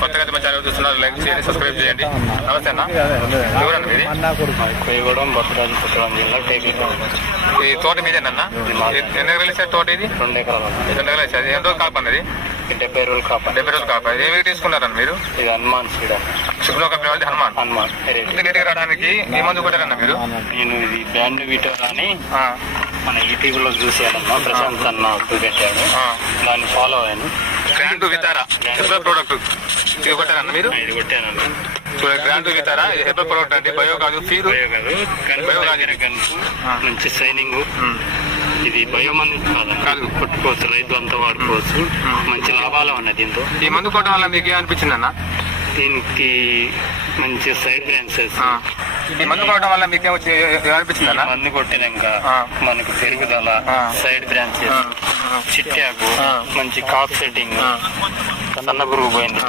కొత్తగా అయితే మా ఛానల్ చూస్తున్నారు, లైక్ చేయండి, సబ్స్క్రైబ్ చేయండి. నమస్తే అన్న, ఎవరన్నా మీది? కొయ్యగూడెం బొత్తరాజు పుట్టడం జిల్లా టేకింగ్. ఈ తోట మీదేనన్నా? ఎన్ని ఎకరాలు ఇచ్చారు తోట ఇది? 2 ఎకరాలు. 2 ఎకరాలు ఇచ్చారు. ఎన్ని రోజులు కాపు అన్నది? 70 రోజులు కాప. 70 రోజులు కాపు. ఏమి తీసుకున్నారన్న మీరు? ఇది హనుమాన్ సీడ్. శుభ్రం కంపెనీ వాళ్ళది హనుమాన్. ఇంటికి రావడానికి ఏ మందు కొట్టారన్న మీరు? నేను ఇది బ్యాండ్ వీటర్ అని మన యూట్యూబ్లో చూసానన్నా, ప్రశాంత్ అన్న చూపెట్టాడు, దాన్ని ఫాలో అయ్యాను. గ్రాండ్ వితారా ప్రోడక్ట్ ఇది కొట్టారన్న మీరు? ఇది కొట్టానన్న. గ్రాండ్ వితారా హెర్బల్ ప్రోడక్ట్ అండి. బయో కాదు, ఫీరు మంచి సైనింగ్. ఇది బయో మందు కాదు, కొట్టుకోవచ్చు, రైతు అంతా వాడుకోవచ్చు. మంచి లాభాలు ఉన్నాయి దీంతో. ఈ మందు కొట్టడం వల్ల మీకు ఏమనిపించింది అన్న? దీనికి మంచి సైడ్ బ్రాంచెస్. ఈ మందు కొట్టడం వల్ల మీకు ఏమనిపించింది అన్న? మందు కొట్టినాక మనకు పెరుగుదల, సైడ్ బ్రాంచెస్, చిట్టాకు, మంచి కాఫ్ సెట్టింగ్, సన్న పురుగు పోయింది.